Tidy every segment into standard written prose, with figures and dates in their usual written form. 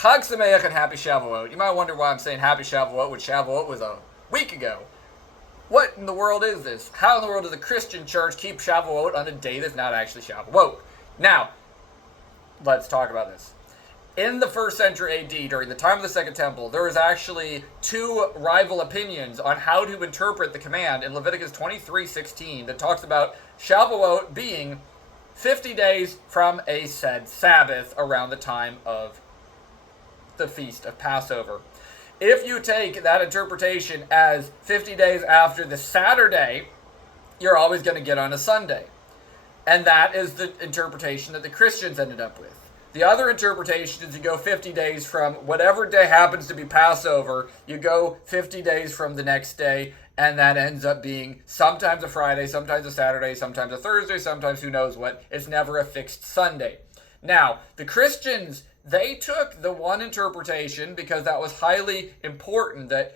Chag Sameach and Happy Shavuot. You might wonder why I'm saying Happy Shavuot when Shavuot was a week ago. What in the world is this? How in the world does the Christian church keep Shavuot on a day that's not actually Shavuot? Now, let's talk about this. In the 1st century AD, during the time of the Second Temple, there was actually two rival opinions on how to interpret the command in Leviticus 23:16 that talks about Shavuot being 50 days from a said Sabbath around the time of the Feast of Passover. If you take that interpretation as 50 days after the Saturday, you're always going to get on a Sunday. And that is the interpretation that the Christians ended up with. The other interpretation is you go 50 days from whatever day happens to be Passover, you go 50 days from the next day, and that ends up being sometimes a Friday, sometimes a Saturday, sometimes a Thursday, sometimes who knows what. It's never a fixed Sunday. Now, the Christians, they took the one interpretation because that was highly important that,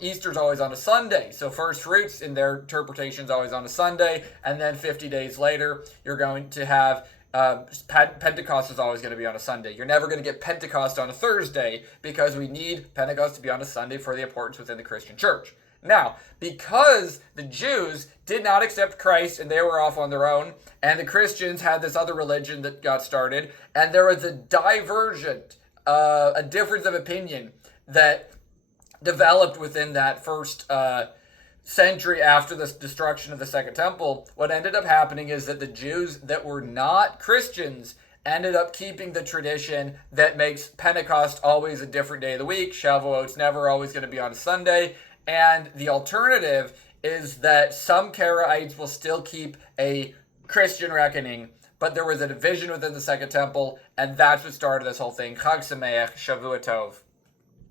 Easter's always on a Sunday. So first fruits in their interpretation is always on a Sunday. And then 50 days later, you're going to have Pentecost is always going to be on a Sunday. You're never going to get Pentecost on a Thursday because we need Pentecost to be on a Sunday for the importance within the Christian church. Now, because the Jews did not accept Christ and they were off on their own, and the Christians had this other religion that got started, and there was a difference of opinion that developed within that first century after the destruction of the Second Temple. What ended up happening is that the Jews that were not Christians ended up keeping the tradition that makes Pentecost always a different day of the week. Shavuot's never always going to be on a Sunday. And the alternative is that some Karaites will still keep a Christian reckoning, but there was a division within the Second Temple, and that's what started this whole thing. Chag Sameach, Shavua Tov.